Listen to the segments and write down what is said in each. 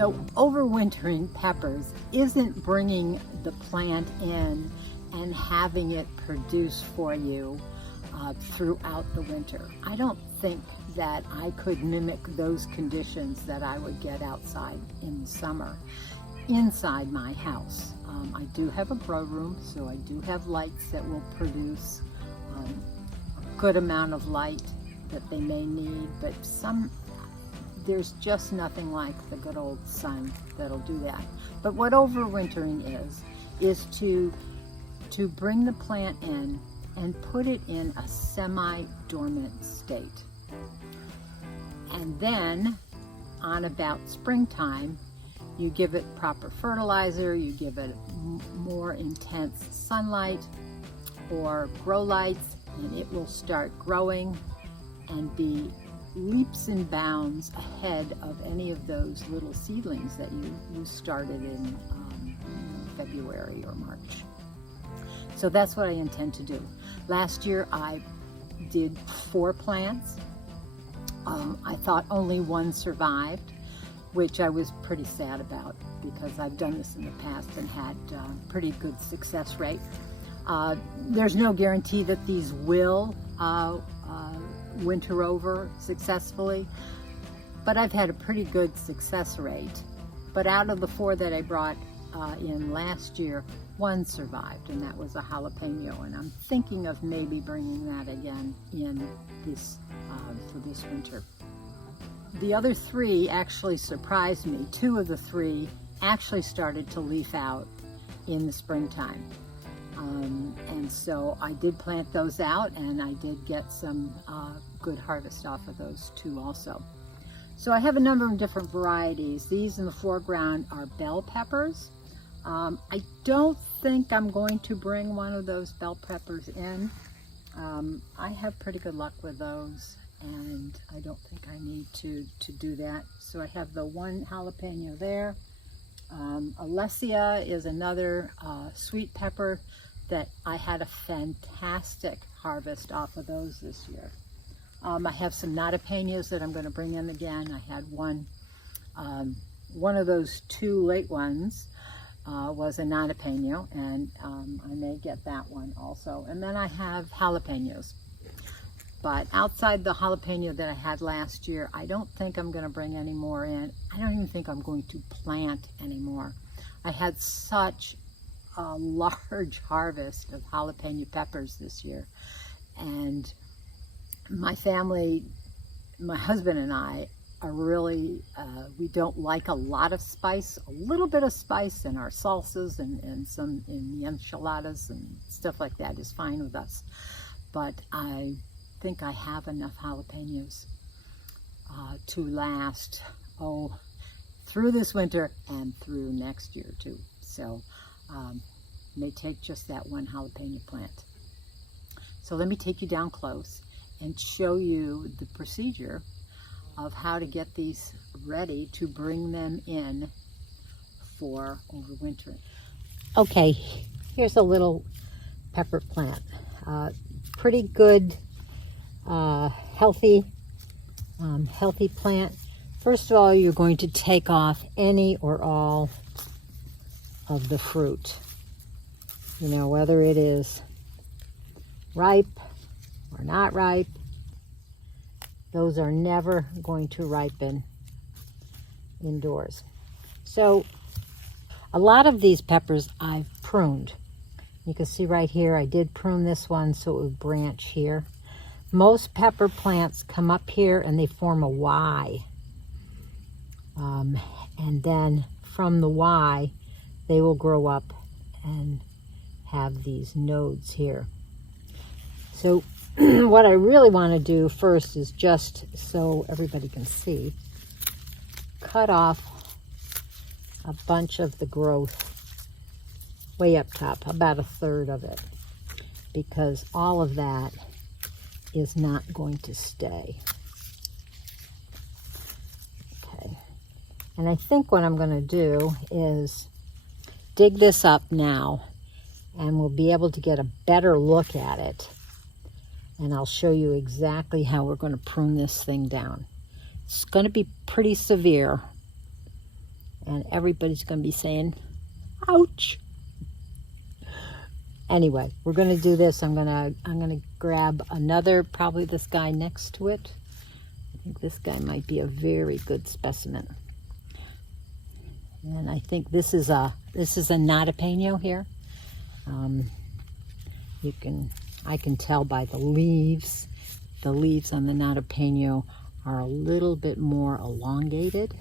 So overwintering peppers isn't bringing the plant in and having it produce for you throughout the winter. I don't think that I could mimic those conditions that I would get outside in the summer inside my house. I do have a grow room, so I do have lights that will produce a good amount of light that they may need, but there's just nothing like the good old sun that'll do that. But what overwintering is to bring the plant in and put it in a semi-dormant state. And then on about springtime, you give it proper fertilizer, you give it more intense sunlight or grow lights, and it will start growing and be leaps and bounds ahead of any of those little seedlings that you started in February or March. So that's what I intend to do. Last year I did 4 plants. I thought only 1 survived, which I was pretty sad about because I've done this in the past and had pretty good success rate. There's no guarantee that these will winter over successfully, but I've had a pretty good success rate. But out of the 4 that I brought in last year, 1 survived, and that was a jalapeno, and I'm thinking of maybe bringing that again in this for this winter. The other 3 actually surprised me. 2 of the 3 actually started to leaf out in the springtime. And so I did plant those out, and I did get some good harvest off of those 2 also. So I have a number of different varieties. These in the foreground are bell peppers. I don't think I'm going to bring one of those bell peppers in. I have pretty good luck with those, and I don't think I need to do that. So I have the 1 jalapeno there. Alessia is another sweet pepper that I had a fantastic harvest off of those this year. I have some natapenos that I'm going to bring in again. I had one of those 2 late ones was a natapeno, and I may get that one also. And then I have jalapenos. But outside the jalapeno that I had last year, I don't think I'm going to bring any more in. I don't even think I'm going to plant anymore. I had such a large harvest of jalapeno peppers this year, and my family, my husband and I, are really, we don't like a lot of spice. A little bit of spice in our salsas and some in the enchiladas and stuff like that is fine with us. But I think I have enough jalapenos to last, through this winter and through next year too. So may take just that 1 jalapeno plant. So let me take you down close and show you the procedure of how to get these ready to bring them in for overwintering. Okay, here's a little pepper plant. Pretty good, healthy plant. First of all, you're going to take off any or all of the fruit. You know, whether it is ripe or not ripe. Those are never going to ripen indoors. So a lot of these peppers I've pruned. You can see right here, I did prune this one so it would branch here. Most pepper plants come up here and they form a Y. And then from the Y, they will grow up and have these nodes here. So what I really want to do first is, just so everybody can see, cut off a bunch of the growth way up top, about 1/3 of it, because all of that is not going to stay. Okay, and I think what I'm going to do is dig this up now, and we'll be able to get a better look at it. And I'll show you exactly how we're going to prune this thing down. It's going to be pretty severe, And everybody's going to be saying, ouch. Anyway, we're going to do this. I'm going to grab another, probably this guy next to it. I think this guy might be a very good specimen. And I think this is a Notapeno here. I can tell by the leaves. The leaves on the Notapeno are a little bit more elongated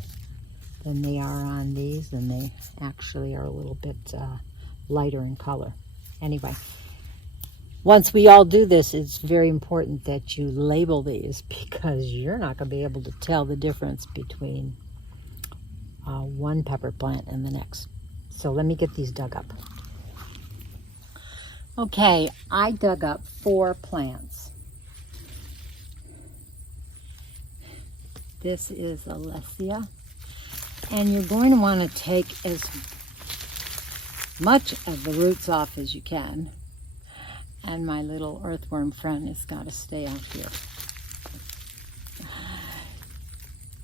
than they are on these, and they actually are a little bit lighter in color. Anyway, once we all do this, it's very important that you label these, because you're not going to be able to tell the difference between one pepper plant and the next. So let me get these dug up. Okay, I dug up 4 plants. This is Alessia, and you're going to want to take as much of the roots off as you can. And my little earthworm friend has got to stay out here.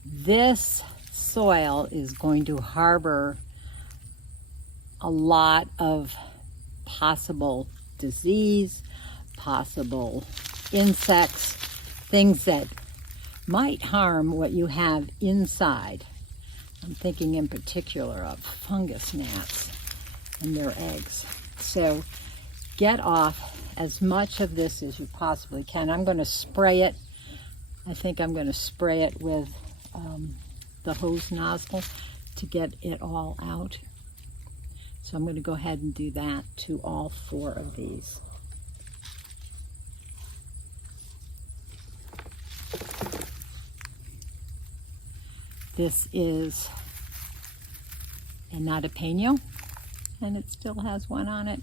This soil is going to harbor a lot of possible disease, possible insects, things that might harm what you have inside. I'm thinking in particular of fungus gnats and their eggs. So get off as much of this as you possibly can. I'm going to spray it. I think I'm going to spray it with the hose nozzle to get it all out. So I'm going to go ahead and do that to all 4 of these. This is a Notapeno, and it still has one on it,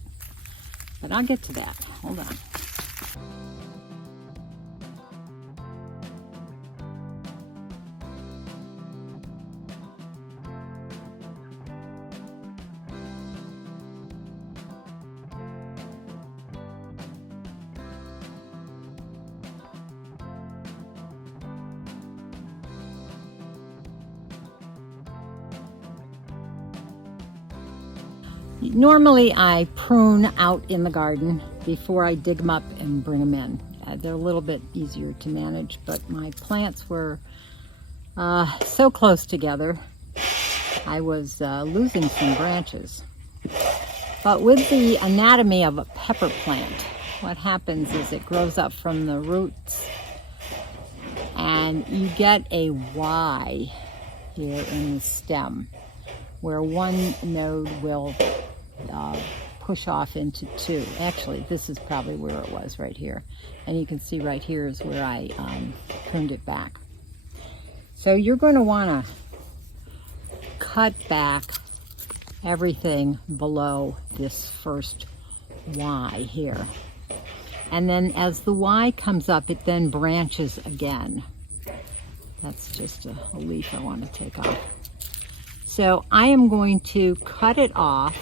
but I'll get to that. Hold on. Normally I prune out in the garden before I dig them up and bring them in. They're a little bit easier to manage, but my plants were so close together, I was losing some branches. But with the anatomy of a pepper plant, what happens is it grows up from the roots, and you get a Y here in the stem, where one node will push off into 2. Actually, this is probably where it was, right here. And you can see right here is where I pruned it back. So you're going to want to cut back everything below this first Y here. And then as the Y comes up, it then branches again. That's just a leaf I want to take off. So I am going to cut it off.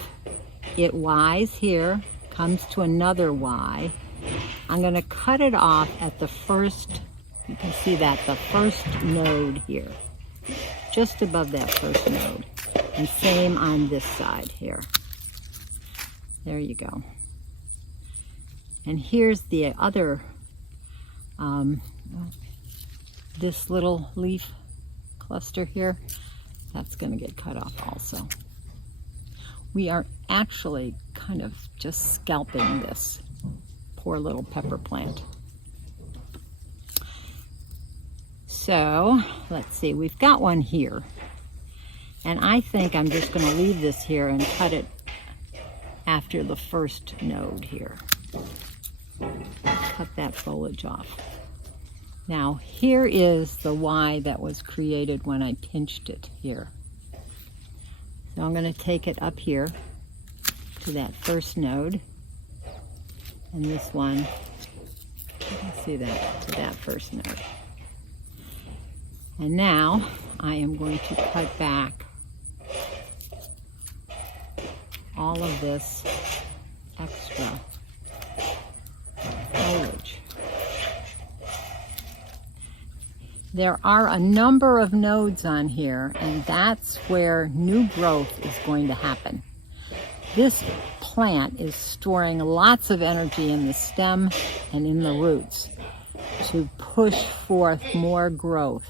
It Ys here, comes to another Y. I'm going to cut it off at the first, you can see that, the first node here, just above that first node. And same on this side here. There you go. And here's the other, this little leaf cluster here, that's going to get cut off also. We are actually kind of just scalping this poor little pepper plant. So let's see, we've got one here, and I think I'm just going to leave this here and cut it after the first node here. Cut that foliage off. Now here is the Y that was created when I pinched it here. So I'm going to take it up here to that first node, and this one, you can see that, to that first node. And now I am going to cut back all of this extra foliage. there are a number of nodes on here, and that's where new growth is going to happen. This plant is storing lots of energy in the stem and in the roots to push forth more growth.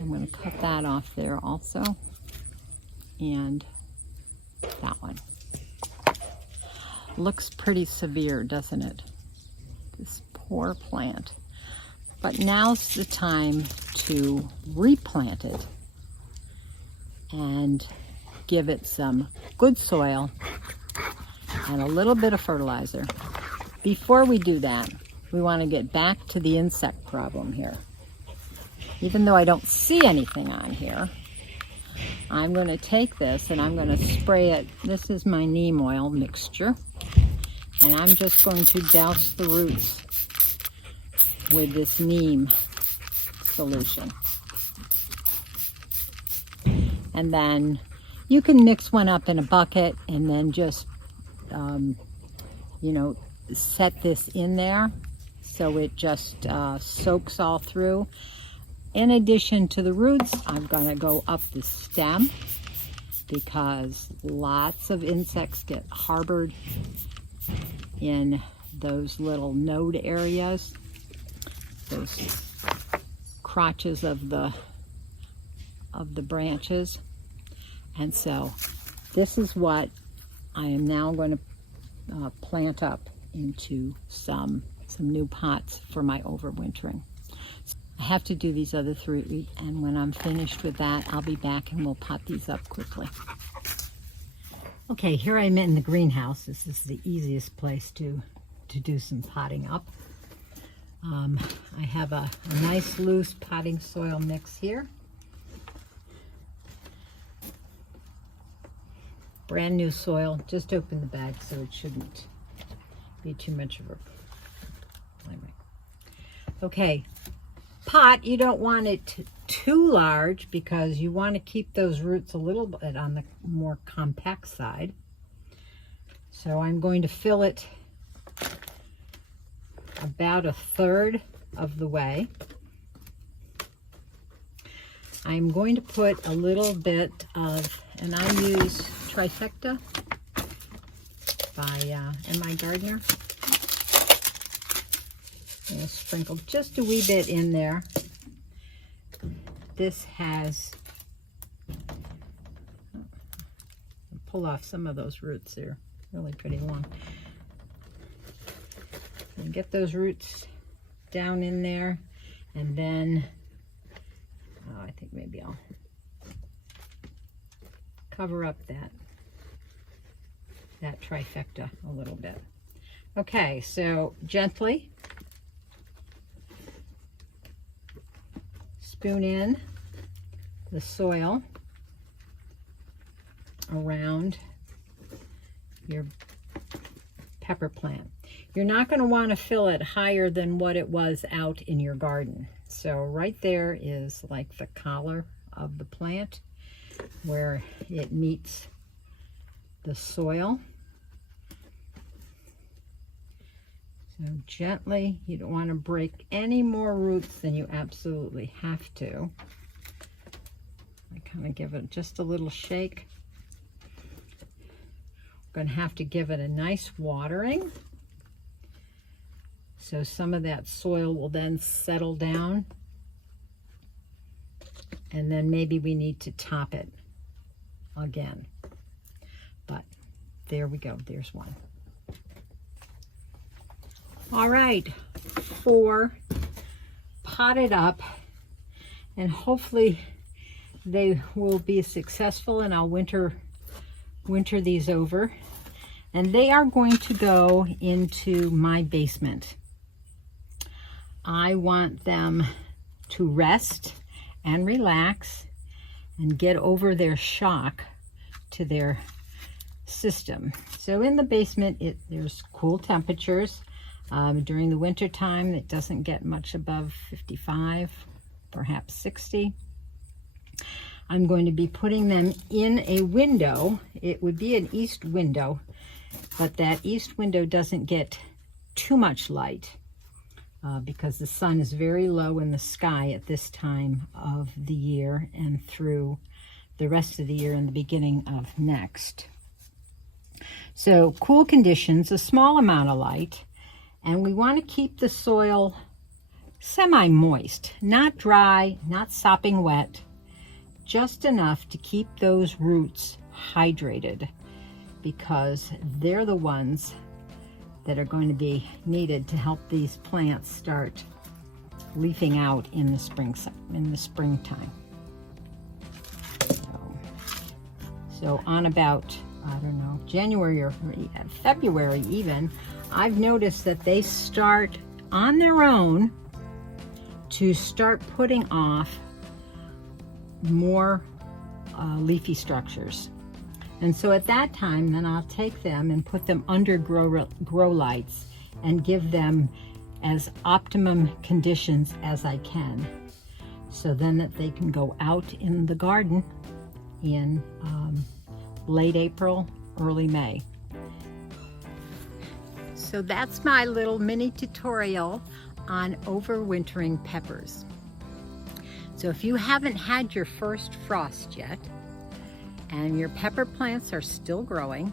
I'm going to cut that off there also, and that one. Looks pretty severe, doesn't it? This poor plant. But now's the time to replant it and give it some good soil and a little bit of fertilizer. Before we do that, we want to get back to the insect problem here. Even though I don't see anything on here, I'm going to take this and I'm going to spray it. This is my neem oil mixture, and I'm just going to douse the roots with this neem solution. And then you can mix one up in a bucket and then just, set this in there so it just soaks all through. In addition to the roots, I'm going to go up the stem because lots of insects get harbored in those little node areas, those crotches of the branches. And so this is what I am now going to plant up into some new pots for my overwintering. I have to do these other three, and when I'm finished with that, I'll be back and we'll pot these up quickly. Okay, here I'm in the greenhouse. This is the easiest place to do some potting up. I have a nice loose potting soil mix here. Brand new soil. Just opened the bag, so it shouldn't be too much of a... Okay, pot, you don't want it too large because you want to keep those roots a little bit on the more compact side. So I'm going to fill it about 1/3 of the way. I'm going to put a little bit of, and I use Trifecta by M.I. Gardner. I'm going to sprinkle just a wee bit in there. This has, pull off some of those roots there, really pretty long. And get those roots down in there, and then I think maybe I'll cover up that Trifecta a little bit. Okay, so gently spoon in the soil around your pepper plant. You're not going to want to fill it higher than what it was out in your garden. So right there is like the collar of the plant where it meets the soil. So gently, you don't want to break any more roots than you absolutely have to. I kind of give it just a little shake. I'm going to have to give it a nice watering. So some of that soil will then settle down. And then maybe we need to top it again. But there we go, there's one. All right, 4 potted up, and hopefully they will be successful, and I'll winter these over. And they are going to go into my basement. I want them to rest and relax and get over their shock to their system. So in the basement, there's cool temperatures. During the winter time, it doesn't get much above 55, perhaps 60. I'm going to be putting them in a window. It would be an east window, but that east window doesn't get too much light. because the sun is very low in the sky at this time of the year and through the rest of the year and the beginning of next. So cool conditions, a small amount of light, and we want to keep the soil semi-moist, not dry, not sopping wet, just enough to keep those roots hydrated, because they're the ones that are going to be needed to help these plants start leafing out in the springtime. So on about, I don't know, January or February even, I've noticed that they start on their own to start putting off more leafy structures. And so at that time, then I'll take them and put them under grow lights and give them as optimum conditions as I can, so then that they can go out in the garden in late April, early May. So that's my little mini tutorial on overwintering peppers. So if you haven't had your first frost yet, and your pepper plants are still growing,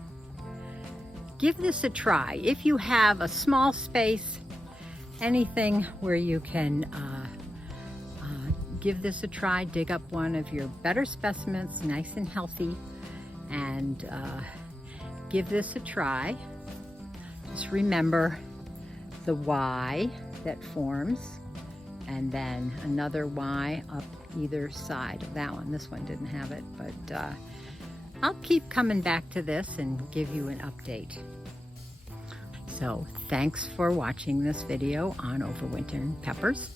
give this a try. If you have a small space, anything where you can give this a try, dig up one of your better specimens, nice and healthy, and give this a try. Just remember the Y that forms, and then another Y up either side of that one. This one didn't have it, but I'll keep coming back to this and give you an update. So thanks for watching this video on overwintering peppers.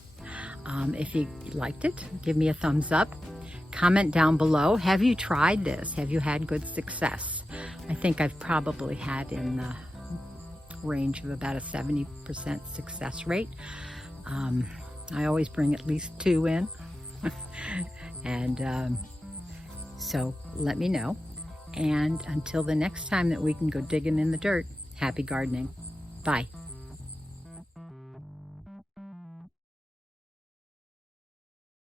If you liked it, give me a thumbs up. Comment down below, have you tried this? Have you had good success? I think I've probably had in the range of about a 70% success rate. I always bring at least 2 in. And so let me know. And until the next time that we can go digging in the dirt, happy gardening. Bye.